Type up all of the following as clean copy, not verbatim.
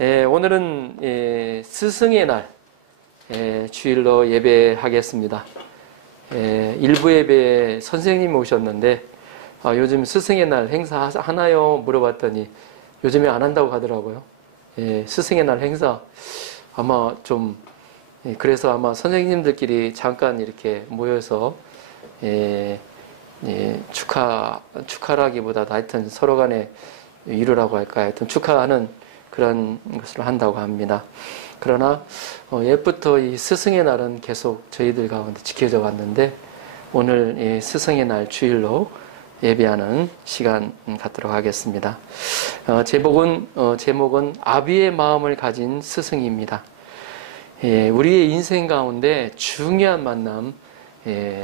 오늘은 스승의 날 주일로 예배하겠습니다. 일부 예배에 선생님이 오셨는데 요즘 스승의 날 행사 하나요? 물어봤더니 요즘에 안 한다고 하더라고요. 스승의 날 행사 아마 좀 그래서 아마 선생님들끼리 잠깐 이렇게 모여서 축하라기보다도 하여튼 서로 간에 위로라고 할까요? 하여튼 축하하는 그런 것을 한다고 합니다. 그러나 옛부터 이 스승의 날은 계속 저희들 가운데 지켜져 왔는데 오늘 이 스승의 날 주일로 예배하는 시간 갖도록 하겠습니다. 제목은 아비의 마음을 가진 스승입니다. 우리의 인생 가운데 중요한 만남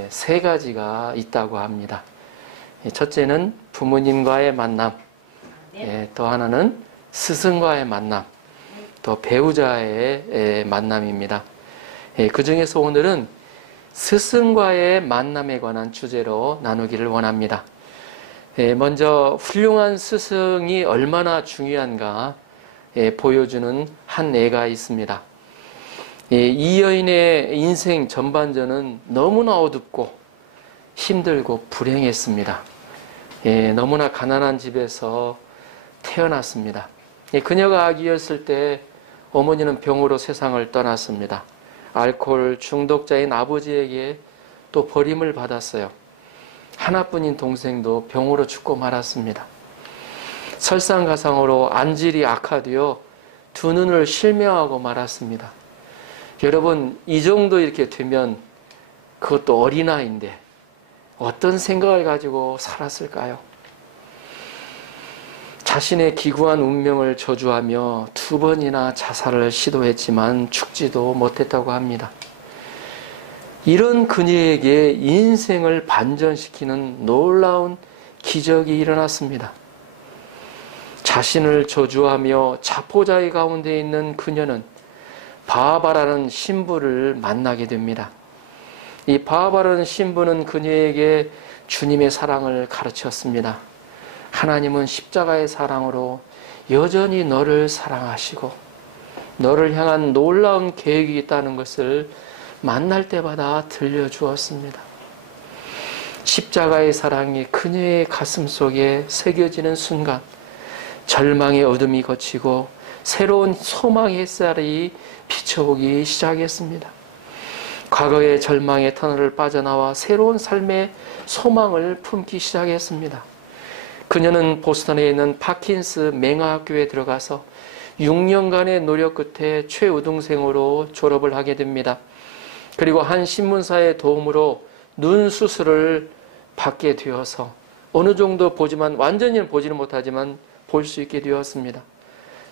세 가지가 있다고 합니다. 첫째는 부모님과의 만남, 또 하나는 스승과의 만남, 또 배우자의 만남입니다. 그 중에서 오늘은 스승과의 만남에 관한 주제로 나누기를 원합니다. 먼저 훌륭한 스승이 얼마나 중요한가 보여주는 한 예가 있습니다. 이 여인의 인생 전반전은 너무나 어둡고 힘들고 불행했습니다. 너무나 가난한 집에서 태어났습니다. 그녀가 아기였을 때 어머니는 병으로 세상을 떠났습니다. 알코올 중독자인 아버지에게 또 버림을 받았어요. 하나뿐인 동생도 병으로 죽고 말았습니다. 설상가상으로 안질이 악화되어 두 눈을 실명하고 말았습니다. 여러분, 이 정도 이렇게 되면 그것도 어린아이인데 어떤 생각을 가지고 살았을까요? 자신의 기구한 운명을 저주하며 2번이나 자살을 시도했지만 죽지도 못했다고 합니다. 이런 그녀에게 인생을 반전시키는 놀라운 기적이 일어났습니다. 자신을 저주하며 자포자기 가운데 있는 그녀는 바하바라는 신부를 만나게 됩니다. 이 바하바라는 신부는 그녀에게 주님의 사랑을 가르쳤습니다. 하나님은 십자가의 사랑으로 여전히 너를 사랑하시고 너를 향한 놀라운 계획이 있다는 것을 만날 때마다 들려주었습니다. 십자가의 사랑이 그녀의 가슴 속에 새겨지는 순간 절망의 어둠이 걷히고 새로운 소망의 햇살이 비춰오기 시작했습니다. 과거의 절망의 터널을 빠져나와 새로운 삶의 소망을 품기 시작했습니다. 그녀는 보스턴에 있는 파킨스 맹아학교에 들어가서 6년간의 노력 끝에 최우등생으로 졸업을 하게 됩니다. 그리고 한 신문사의 도움으로 눈 수술을 받게 되어서 어느 정도 완전히는 보지는 못하지만 볼 수 있게 되었습니다.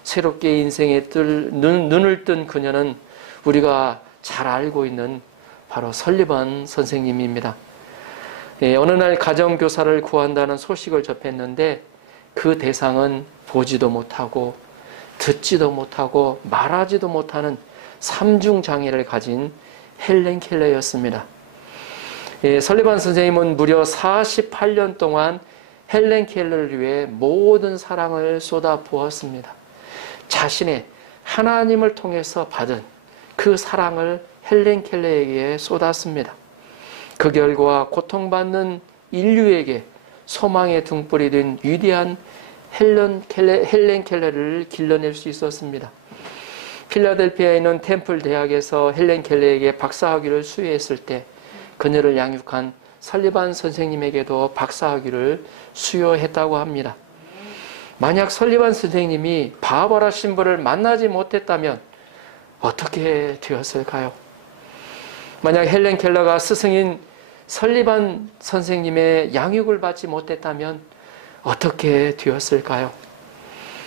새롭게 인생에 눈을 뜬 그녀는 우리가 잘 알고 있는 바로 설리반 선생님입니다. 어느 날 가정교사를 구한다는 소식을 접했는데 그 대상은 보지도 못하고 듣지도 못하고 말하지도 못하는 3중 장애를 가진 헬렌 켈러였습니다. 설리반 선생님은 무려 48년 동안 헬렌 켈러를 위해 모든 사랑을 쏟아부었습니다. 자신의 하나님을 통해서 받은 그 사랑을 헬렌 켈러에게 쏟았습니다. 그 결과 고통받는 인류에게 소망의 등불이 된 위대한 헬렌 켈러를 길러낼 수 있었습니다. 필라델피아에 있는 템플 대학에서 헬렌 켈러에게 박사학위를 수여했을 때 그녀를 양육한 설리반 선생님에게도 박사학위를 수여했다고 합니다. 만약 설리반 선생님이 바하바라 신부를 만나지 못했다면 어떻게 되었을까요? 만약 헬렌 켈러가 스승인 설리반 선생님의 양육을 받지 못했다면 어떻게 되었을까요?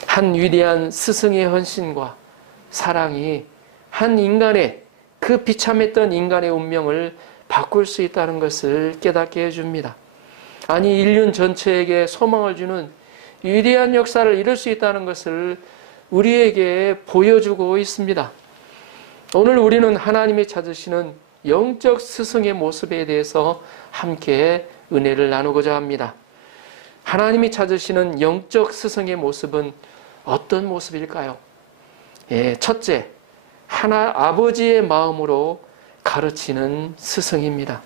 한 위대한 스승의 헌신과 사랑이 한 인간의 그 비참했던 인간의 운명을 바꿀 수 있다는 것을 깨닫게 해줍니다. 아니 인류 전체에게 소망을 주는 위대한 역사를 이룰 수 있다는 것을 우리에게 보여주고 있습니다. 오늘 우리는 하나님이 찾으시는 영적 스승의 모습에 대해서 함께 은혜를 나누고자 합니다. 하나님이 찾으시는 영적 스승의 모습은 어떤 모습일까요? 첫째, 아버지의 마음으로 가르치는 스승입니다.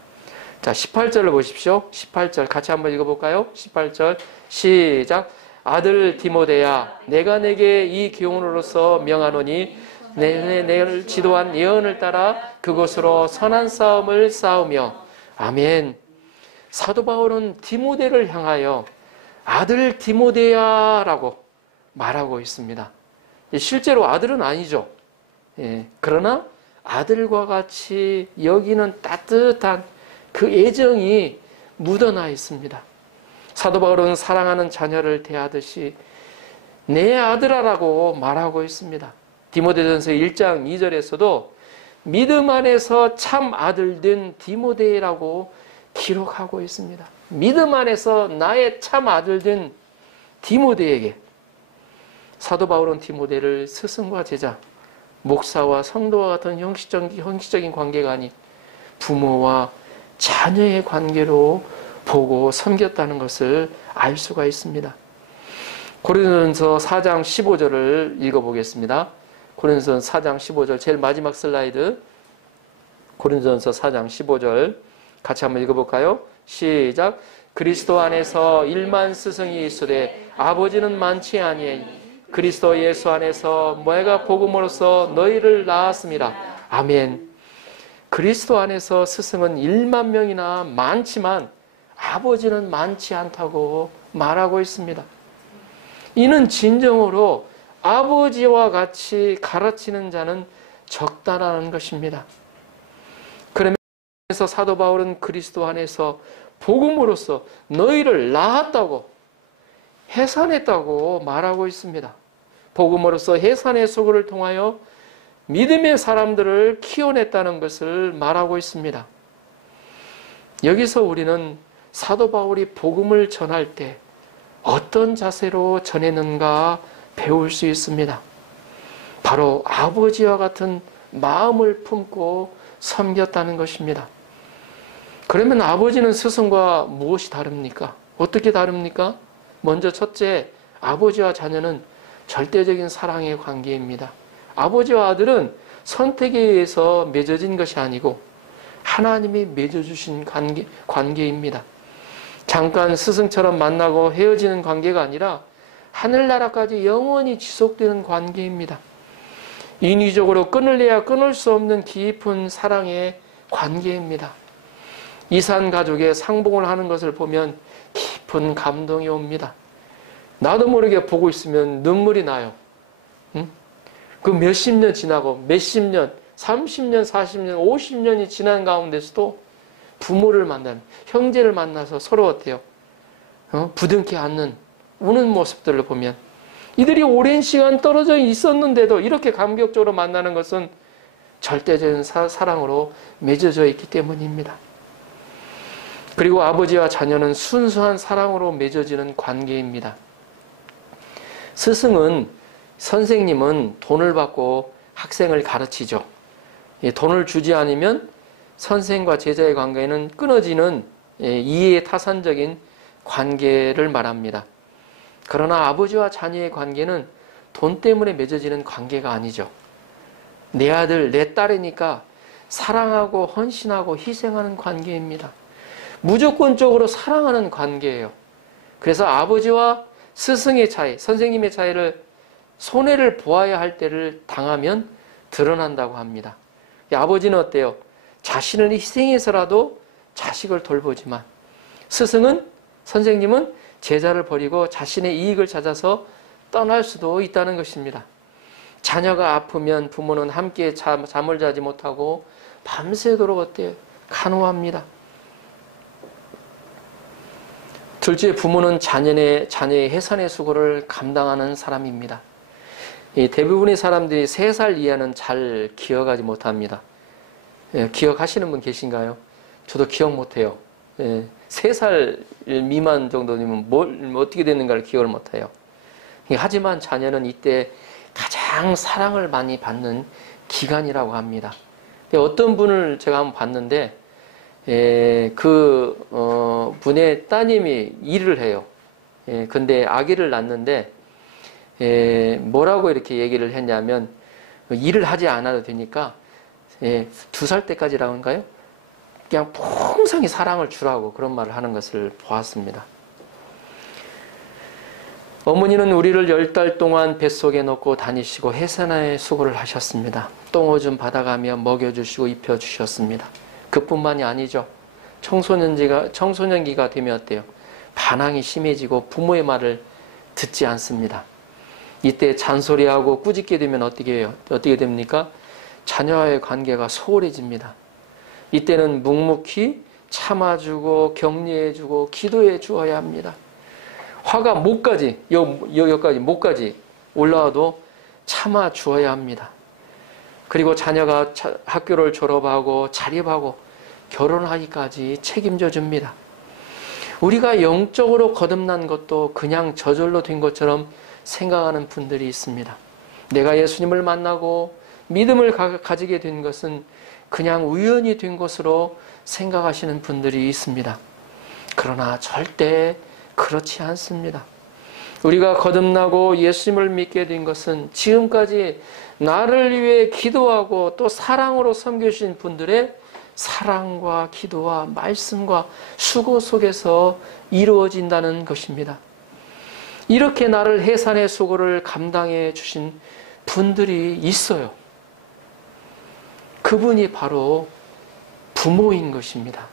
자, 18절을 보십시오. 18절 같이 한번 읽어볼까요? 18절 시작. 아들 디모데야, 내가 내게 이 교훈으로서 명하노니 내를 지도한 예언을 따라 그것으로 선한 싸움을 싸우며. 아멘. 사도 바울은 디모데를 향하여 아들 디모데야 라고 말하고 있습니다. 실제로 아들은 아니죠. 그러나 아들과 같이 여기는 따뜻한 그 애정이 묻어나 있습니다. 사도 바울은 사랑하는 자녀를 대하듯이 내 아들아라고 말하고 있습니다. 디모데전서 1장 2절에서도 믿음 안에서 참 아들 된 디모데라고 기록하고 있습니다. 믿음 안에서 나의 참 아들 된 디모데에게 사도 바울은 디모데를 스승과 제자, 목사와 성도와 같은 형식적인 관계가 아닌 부모와 자녀의 관계로 보고 섬겼다는 것을 알 수가 있습니다. 고린도전서 4장 15절을 읽어보겠습니다. 고린도전서 4장 15절 제일 마지막 슬라이드. 고린도전서 4장 15절 같이 한번 읽어볼까요? 시작. 그리스도 안에서 1만 스승이 있으되 아버지는 많지 아니하니 그리스도 예수 안에서 내가 복음으로써 너희를 낳았습니다. 아멘. 그리스도 안에서 스승은 1만 명이나 많지만 아버지는 많지 않다고 말하고 있습니다. 이는 진정으로 아버지와 같이 가르치는 자는 적다라는 것입니다. 그러면서 사도 바울은 그리스도 안에서 복음으로써 너희를 낳았다고, 해산했다고 말하고 있습니다. 복음으로써 해산의 수고를 통하여 믿음의 사람들을 키워냈다는 것을 말하고 있습니다. 여기서 우리는 사도 바울이 복음을 전할 때 어떤 자세로 전했는가 배울 수 있습니다. 바로 아버지와 같은 마음을 품고 섬겼다는 것입니다. 그러면 아버지는 스승과 무엇이 다릅니까? 어떻게 다릅니까? 먼저 첫째, 아버지와 자녀는 절대적인 사랑의 관계입니다. 아버지와 아들은 선택에 의해서 맺어진 것이 아니고 하나님이 맺어주신 관계입니다. 잠깐 스승처럼 만나고 헤어지는 관계가 아니라 하늘나라까지 영원히 지속되는 관계입니다. 인위적으로 끊을래야 끊을 수 없는 깊은 사랑의 관계입니다. 이산 가족의 상봉을 하는 것을 보면 깊은 감동이 옵니다. 나도 모르게 보고 있으면 눈물이 나요. 그 몇십 년 지나고 몇십 년, 30년, 40년, 50년이 지난 가운데서도 부모를 만나는, 형제를 만나서 서로 어때요? 부둥켜 안는, 우는 모습들을 보면 이들이 오랜 시간 떨어져 있었는데도 이렇게 감격적으로 만나는 것은 절대적인 사랑으로 맺어져 있기 때문입니다. 그리고 아버지와 자녀는 순수한 사랑으로 맺어지는 관계입니다. 스승은, 선생님은 돈을 받고 학생을 가르치죠. 돈을 주지 않으면 선생과 제자의 관계는 끊어지는 이해 타산적인 관계를 말합니다. 그러나 아버지와 자녀의 관계는 돈 때문에 맺어지는 관계가 아니죠. 내 아들, 내 딸이니까 사랑하고 헌신하고 희생하는 관계입니다. 무조건적으로 사랑하는 관계예요. 그래서 아버지와 스승의 차이, 선생님의 차이를 손해를 보아야 할 때를 당하면 드러난다고 합니다. 아버지는 어때요? 자신을 희생해서라도 자식을 돌보지만 스승은, 선생님은 제자를 버리고 자신의 이익을 찾아서 떠날 수도 있다는 것입니다. 자녀가 아프면 부모는 함께 잠을 자지 못하고 밤새도록 어때요? 간호합니다. 둘째, 부모는 자녀의 해산의 수고를 감당하는 사람입니다. 대부분의 사람들이 3살 이하는 잘 기억하지 못합니다. 기억하시는 분 계신가요? 저도 기억 못해요. 3살 미만 정도면 어떻게 됐는가를 기억을 못해요. 하지만 자녀는 이때 가장 사랑을 많이 받는 기간이라고 합니다. 어떤 분을 제가 한번 봤는데 분의 따님이 일을 해요. 근데 아기를 낳는데 뭐라고 이렇게 얘기를 했냐면 일을 하지 않아도 되니까 2살 때까지라고 한가요? 그냥 풍성히 사랑을 주라고 그런 말을 하는 것을 보았습니다. 어머니는 우리를 10달 동안 뱃속에 넣고 다니시고 해산의 수고를 하셨습니다. 똥오줌 받아가며 먹여주시고 입혀주셨습니다. 그뿐만이 아니죠. 청소년기가 되면 어때요? 반항이 심해지고 부모의 말을 듣지 않습니다. 이때 잔소리하고 꾸짖게 되면 어떻게 됩니까? 자녀와의 관계가 소홀해집니다. 이때는 묵묵히 참아주고 격려해주고 기도해 주어야 합니다. 화가 여기까지 목까지 올라와도 참아 주어야 합니다. 그리고 자녀가 학교를 졸업하고 자립하고 결혼하기까지 책임져 줍니다. 우리가 영적으로 거듭난 것도 그냥 저절로 된 것처럼 생각하는 분들이 있습니다. 내가 예수님을 만나고 믿음을 가지게 된 것은 그냥 우연히 된 것으로 생각하시는 분들이 있습니다. 그러나 절대 그렇지 않습니다. 우리가 거듭나고 예수님을 믿게 된 것은 지금까지 나를 위해 기도하고 또 사랑으로 섬겨주신 분들의 사랑과 기도와 말씀과 수고 속에서 이루어진다는 것입니다. 이렇게 나를 해산의 수고를 감당해 주신 분들이 있어요. 그분이 바로 부모인 것입니다.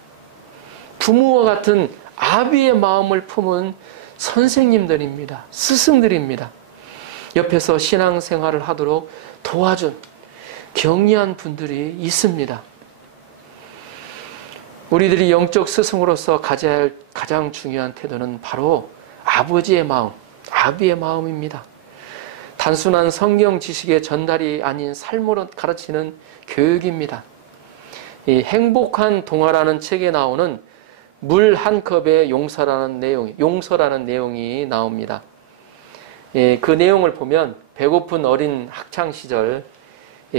부모와 같은 아비의 마음을 품은 선생님들입니다. 스승들입니다. 옆에서 신앙생활을 하도록 도와준 격려한 분들이 있습니다. 우리들이 영적 스승으로서 가져야 할 가장 중요한 태도는 바로 아버지의 마음, 아비의 마음입니다. 단순한 성경 지식의 전달이 아닌 삶으로 가르치는 교육입니다. 이 행복한 동화라는 책에 나오는 물 한 컵의 용서라는 내용이 나옵니다. 그 내용을 보면 배고픈 어린 학창시절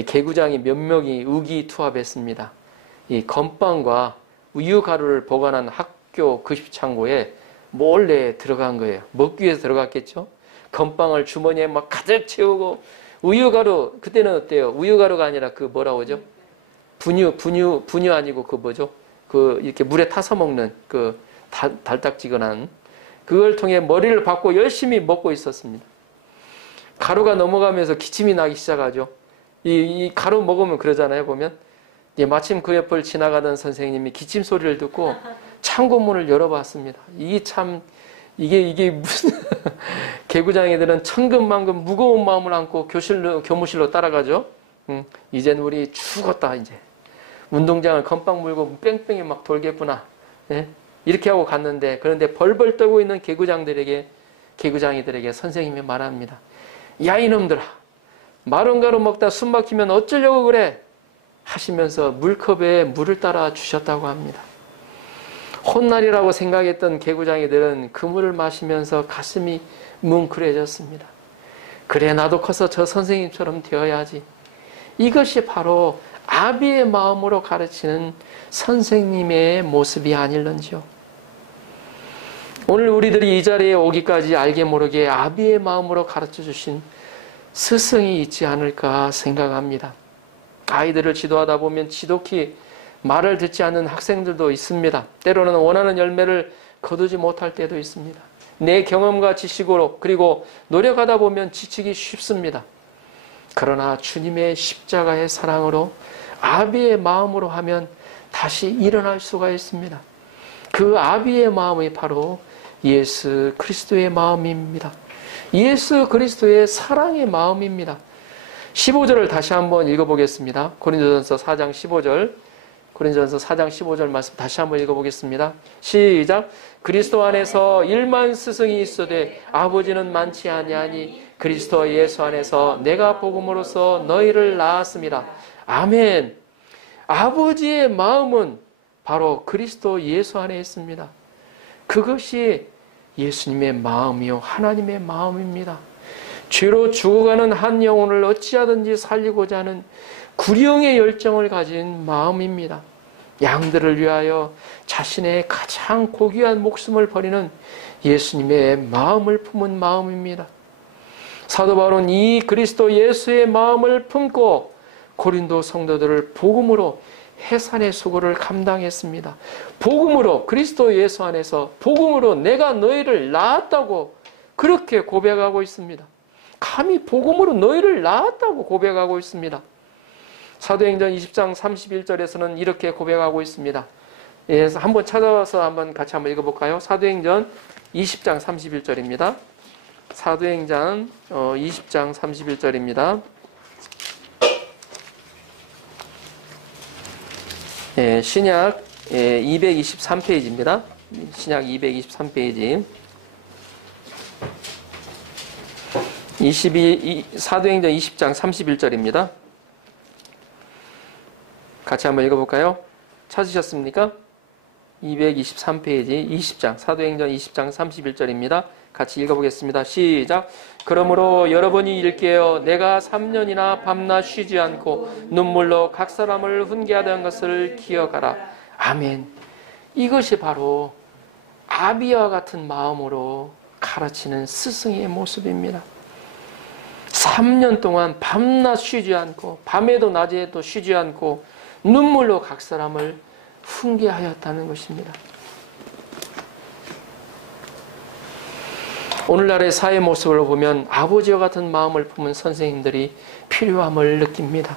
개구장이 몇 명이 의기투합했습니다. 이 건빵과 우유가루를 보관한 학교 급식창고에 몰래 들어간 거예요. 먹기 위해서 들어갔겠죠. 건빵을 주머니에 막 가득 채우고 우유가루, 그때는 어때요? 우유가루가 아니라 그 뭐라고 하죠? 분유 아니고 그 뭐죠? 그 이렇게 물에 타서 먹는 그 달딱지근한 그걸 통해 머리를 박고 열심히 먹고 있었습니다. 가루가 넘어가면서 기침이 나기 시작하죠. 이 가루 먹으면 그러잖아요, 보면. 마침 그 옆을 지나가던 선생님이 기침 소리를 듣고 창고문을 열어봤습니다. 이게 무슨 개구장 애들은 천근만근 무거운 마음을 안고 교무실로 따라가죠. 이젠 우리 죽었다 이제. 운동장을 건빵 물고 뺑뺑이 막 돌겠구나. 네? 이렇게 하고 갔는데 그런데 벌벌 떨고 있는 개구장이들에게 선생님이 말합니다. 야 이놈들아, 마른 가루 먹다 숨 막히면 어쩌려고 그래? 하시면서 물컵에 물을 따라 주셨다고 합니다. 혼날이라고 생각했던 개구장이들은 그 물을 마시면서 가슴이 뭉클해졌습니다. 그래 나도 커서 저 선생님처럼 되어야지. 이것이 바로 아비의 마음으로 가르치는 선생님의 모습이 아닐런지요. 오늘 우리들이 이 자리에 오기까지 알게 모르게 아비의 마음으로 가르쳐 주신 스승이 있지 않을까 생각합니다. 아이들을 지도하다 보면 지독히 말을 듣지 않는 학생들도 있습니다. 때로는 원하는 열매를 거두지 못할 때도 있습니다. 내 경험과 지식으로 그리고 노력하다 보면 지치기 쉽습니다. 그러나 주님의 십자가의 사랑으로 아비의 마음으로 하면 다시 일어날 수가 있습니다. 그 아비의 마음이 바로 예수 그리스도의 마음입니다. 예수 그리스도의 사랑의 마음입니다. 15절을 다시 한번 읽어보겠습니다. 고린도전서 4장 15절. 고린도전서 4장 15절 말씀 다시 한번 읽어보겠습니다. 시작. 그리스도 안에서 1만 스승이 있어되 아버지는 많지 아니하니 그리스도 예수 안에서 내가 복음으로써 너희를 낳았습니다. 아멘. 아버지의 마음은 바로 그리스도 예수 안에 있습니다. 그것이 예수님의 마음이요 하나님의 마음입니다. 죄로 죽어가는 한 영혼을 어찌하든지 살리고자 하는 구령의 열정을 가진 마음입니다. 양들을 위하여 자신의 가장 고귀한 목숨을 버리는 예수님의 마음을 품은 마음입니다. 사도 바울은 이 그리스도 예수의 마음을 품고 고린도 성도들을 복음으로 해산의 수고를 감당했습니다. 복음으로, 그리스도 예수 안에서 복음으로 내가 너희를 낳았다고 그렇게 고백하고 있습니다. 감히 복음으로 너희를 낳았다고 고백하고 있습니다. 사도행전 20장 31절에서는 이렇게 고백하고 있습니다. 예, 한번 찾아와서 같이 한번 읽어볼까요? 사도행전 20장 31절입니다. 사도행전 20장 31절입니다. 예, 신약 223페이지입니다. 신약 223페이지. 사도행전 20장 31절입니다. 같이 한번 읽어볼까요? 찾으셨습니까? 223페이지 20장 사도행전 20장 31절입니다. 같이 읽어보겠습니다. 시작. 그러므로 여러분이 일깨어 내가 3년이나 밤낮 쉬지 않고 눈물로 각 사람을 훈계하던 것을 기억하라. 아멘. 이것이 바로 아비와 같은 마음으로 가르치는 스승의 모습입니다. 3년 동안 밤낮 쉬지 않고 밤에도 낮에도 쉬지 않고 눈물로 각 사람을 훈계하였다는 것입니다. 오늘날의 사회 모습을 보면 아버지와 같은 마음을 품은 선생님들이 필요함을 느낍니다.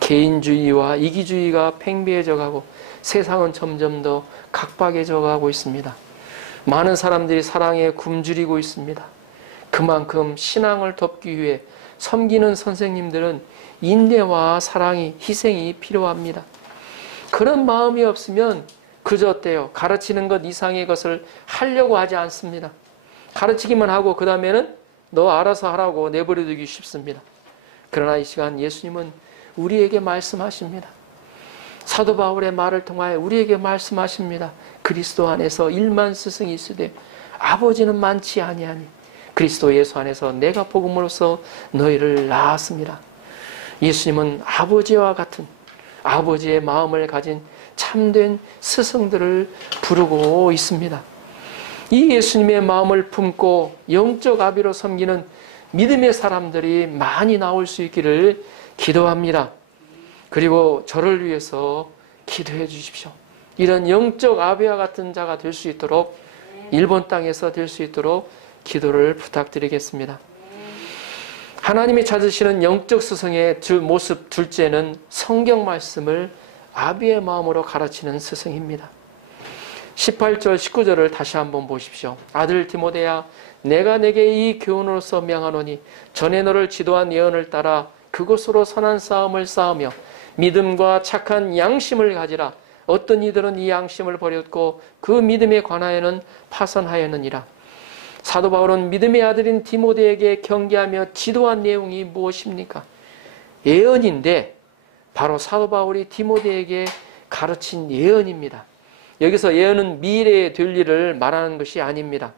개인주의와 이기주의가 팽배해져 가고 세상은 점점 더 각박해져 가고 있습니다. 많은 사람들이 사랑에 굶주리고 있습니다. 그만큼 신앙을 돕기 위해 섬기는 선생님들은 인내와 사랑이, 희생이 필요합니다. 그런 마음이 없으면 그저 때요 가르치는 것 이상의 것을 하려고 하지 않습니다. 가르치기만 하고 그 다음에는 너 알아서 하라고 내버려두기 쉽습니다. 그러나 이 시간 예수님은 우리에게 말씀하십니다. 사도 바울의 말을 통하여 우리에게 말씀하십니다. 그리스도 안에서 일만 스승이 있으되 아버지는 많지 아니하니 그리스도 예수 안에서 내가 복음으로써 너희를 낳았습니다. 예수님은 아버지와 같은 아버지의 마음을 가진 참된 스승들을 부르고 있습니다. 이 예수님의 마음을 품고 영적 아비로 섬기는 믿음의 사람들이 많이 나올 수 있기를 기도합니다. 그리고 저를 위해서 기도해 주십시오. 이런 영적 아비와 같은 자가 될 수 있도록 일본 땅에서 될 수 있도록 기도를 부탁드리겠습니다. 하나님이 찾으시는 영적 스승의 모습 둘째는 성경 말씀을 아비의 마음으로 가르치는 스승입니다. 18절 19절을 다시 한번 보십시오. 아들 디모데야 내가 내게 이 교훈으로서 명하노니 전에 너를 지도한 예언을 따라 그것으로 선한 싸움을 싸우며 믿음과 착한 양심을 가지라. 어떤 이들은 이 양심을 버렸고 그 믿음에 관하여는 파선하였느니라. 사도 바울은 믿음의 아들인 디모데에게 경계하며 지도한 내용이 무엇입니까? 예언인데 바로 사도 바울이 디모데에게 가르친 예언입니다. 여기서 예언은 미래에 될 일을 말하는 것이 아닙니다.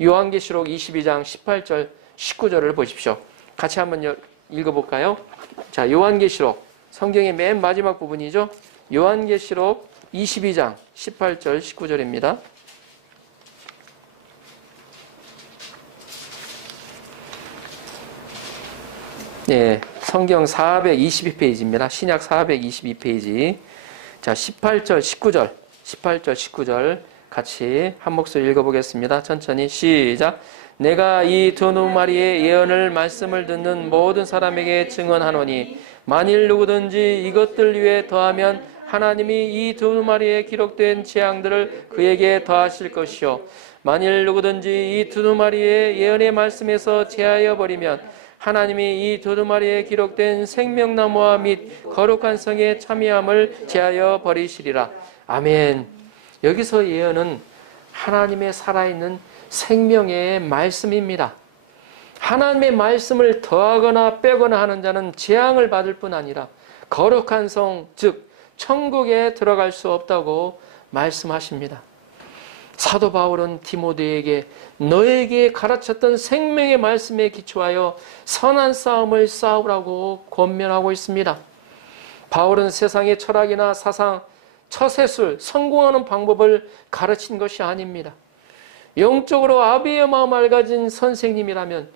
요한계시록 22장 18절 19절을 보십시오. 같이 한번 읽어볼까요? 자, 요한계시록 성경의 맨 마지막 부분이죠. 요한계시록 22장 18절 19절입니다. 네, 성경 422페이지입니다. 신약 422페이지. 자, 18절 19절 같이 한 목소리 읽어보겠습니다. 천천히 시작. 내가 이 두 마리의 예언을 말씀을 듣는 모든 사람에게 증언하노니 만일 누구든지 이것들 위에 더하면 하나님이 이 두 마리에 기록된 재앙들을 그에게 더하실 것이요 만일 누구든지 이 두 마리의 예언의 말씀에서 제하여 버리면 하나님이 이 두 마리에 기록된 생명나무와 및 거룩한 성의 참여함을 제하여 버리시리라. 아멘. 여기서 예언은 하나님의 살아있는 생명의 말씀입니다. 하나님의 말씀을 더하거나 빼거나 하는 자는 재앙을 받을 뿐 아니라 거룩한 성, 즉 천국에 들어갈 수 없다고 말씀하십니다. 사도 바울은 디모데에게 너에게 가르쳤던 생명의 말씀에 기초하여 선한 싸움을 싸우라고 권면하고 있습니다. 바울은 세상의 철학이나 사상, 처세술, 성공하는 방법을 가르친 것이 아닙니다. 영적으로 아비의 마음을 가진 선생님이라면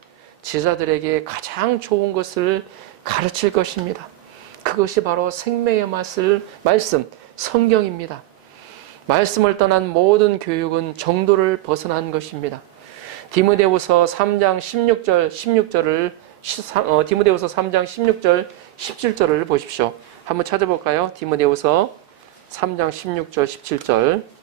제자들에게 가장 좋은 것을 가르칠 것입니다. 그것이 바로 생명의 말씀, 성경입니다. 말씀을 떠난 모든 교육은 정도를 벗어난 것입니다. 디모데후서 3장 16절을 디모데후서 3장 16절 17절을 보십시오. 한번 찾아볼까요? 디모데후서 3장 16절 17절.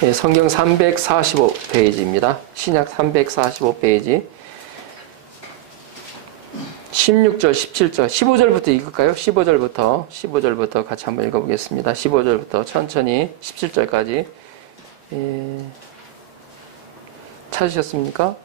네, 성경 345페이지입니다. 신약 345페이지. 16절, 17절, 15절부터 읽을까요? 15절부터 같이 한번 읽어보겠습니다. 15절부터 천천히 17절까지. 찾으셨습니까?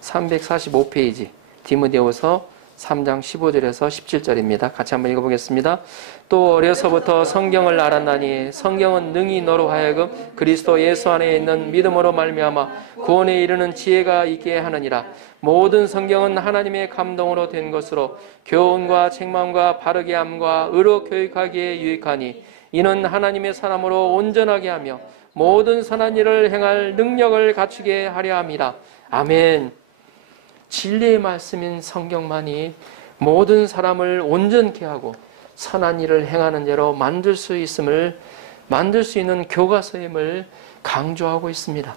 345페이지. 디모데후서 3장 15절에서 17절입니다. 같이 한번 읽어보겠습니다. 또 어려서부터 성경을 알았나니 성경은 능히 너로 하여금 그리스도 예수 안에 있는 믿음으로 말미암아 구원에 이르는 지혜가 있게 하느니라. 모든 성경은 하나님의 감동으로 된 것으로 교훈과 책망과 바르게 함과 의로 교육하기에 유익하니 이는 하나님의 사람으로 온전하게 하며 모든 선한 일을 행할 능력을 갖추게 하려 함이라. 아멘. 진리의 말씀인 성경만이 모든 사람을 온전케 하고 선한 일을 행하는 대로 만들 수 있는 교과서임을 강조하고 있습니다.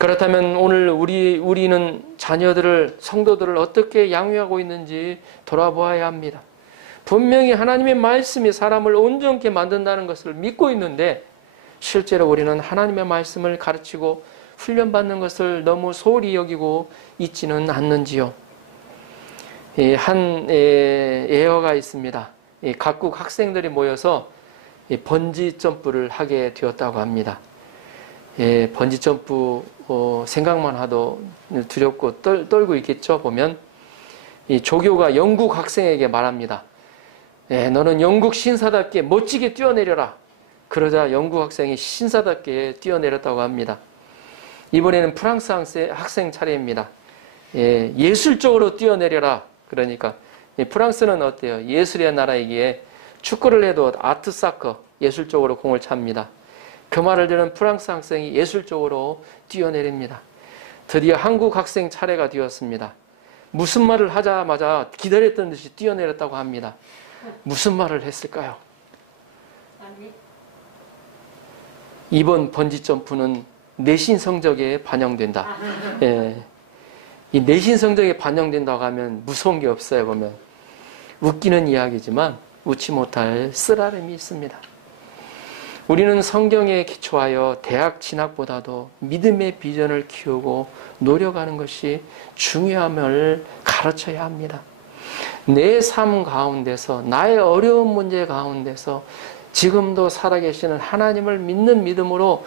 그렇다면 오늘 우리는 성도들을 어떻게 양육하고 있는지 돌아보아야 합니다. 분명히 하나님의 말씀이 사람을 온전케 만든다는 것을 믿고 있는데 실제로 우리는 하나님의 말씀을 가르치고 훈련받는 것을 너무 소홀히 여기고 있지는 않는지요. 한 예어가 있습니다. 각국 학생들이 모여서 번지 점프를 하게 되었다고 합니다. 번지 점프 생각만 하도 두렵고 떨고 있겠죠. 보면 이 조교가 영국 학생에게 말합니다. 너는 영국 신사답게 멋지게 뛰어내려라. 그러자 영국 학생이 신사답게 뛰어내렸다고 합니다. 이번에는 프랑스 학생 차례입니다. 예술적으로 뛰어내려라. 그러니까 프랑스는 어때요? 예술의 나라이기에 축구를 해도 아트사커, 예술적으로 공을 찹니다. 그 말을 들은 프랑스 학생이 예술적으로 뛰어내립니다. 드디어 한국 학생 차례가 되었습니다. 무슨 말을 하자마자 기다렸던 듯이 뛰어내렸다고 합니다. 무슨 말을 했을까요? 이번 번지점프는 내신 성적에 반영된다. 이 내신 성적에 반영된다고 하면 무서운 게 없어요. 보면 웃기는 이야기지만 웃지 못할 쓰라림이 있습니다. 우리는 성경에 기초하여 대학 진학보다도 믿음의 비전을 키우고 노력하는 것이 중요함을 가르쳐야 합니다. 내 삶 가운데서 나의 어려운 문제 가운데서 지금도 살아계시는 하나님을 믿는 믿음으로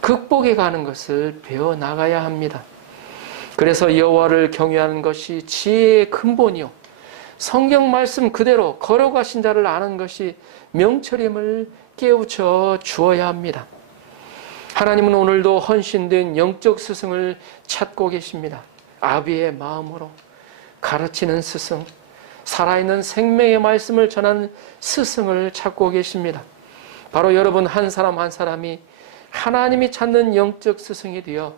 극복해 가는 것을 배워나가야 합니다. 그래서 여호와를 경외하는 것이 지혜의 근본이요 성경 말씀 그대로 걸어가신 자를 아는 것이 명철임을 깨우쳐 주어야 합니다. 하나님은 오늘도 헌신된 영적 스승을 찾고 계십니다. 아비의 마음으로 가르치는 스승, 살아있는 생명의 말씀을 전하는 스승을 찾고 계십니다. 바로 여러분 한 사람 한 사람이 하나님이 찾는 영적 스승이 되어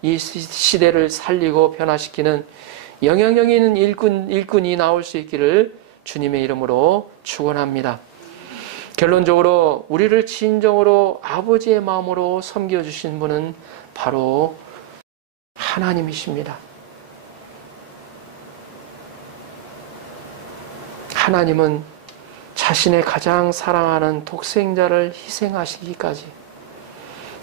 이 시대를 살리고 변화시키는 영향력 있는 일꾼이 나올 수 있기를 주님의 이름으로 축원합니다. 결론적으로 우리를 진정으로 아버지의 마음으로 섬겨주신 분은 바로 하나님이십니다. 하나님은 자신의 가장 사랑하는 독생자를 희생하시기까지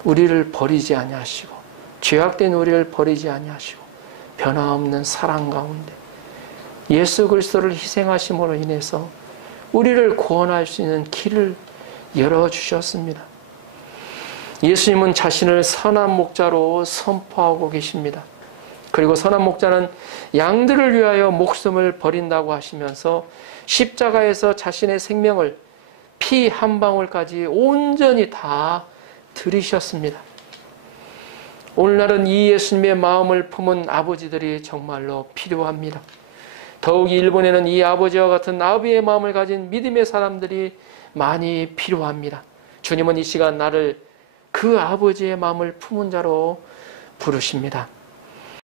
우리를 버리지 아니하시고 죄악된 우리를 버리지 아니하시고 변화없는 사랑 가운데 예수 그리스도를 희생하심으로 인해서 우리를 구원할 수 있는 길을 열어주셨습니다. 예수님은 자신을 선한 목자로 선포하고 계십니다. 그리고 선한 목자는 양들을 위하여 목숨을 버린다고 하시면서 십자가에서 자신의 생명을 피 한 방울까지 온전히 다 들이셨습니다. 오늘날은 이 예수님의 마음을 품은 아버지들이 정말로 필요합니다. 더욱이 일본에는 이 아버지와 같은 아비의 마음을 가진 믿음의 사람들이 많이 필요합니다. 주님은 이 시간 나를 그 아버지의 마음을 품은 자로 부르십니다.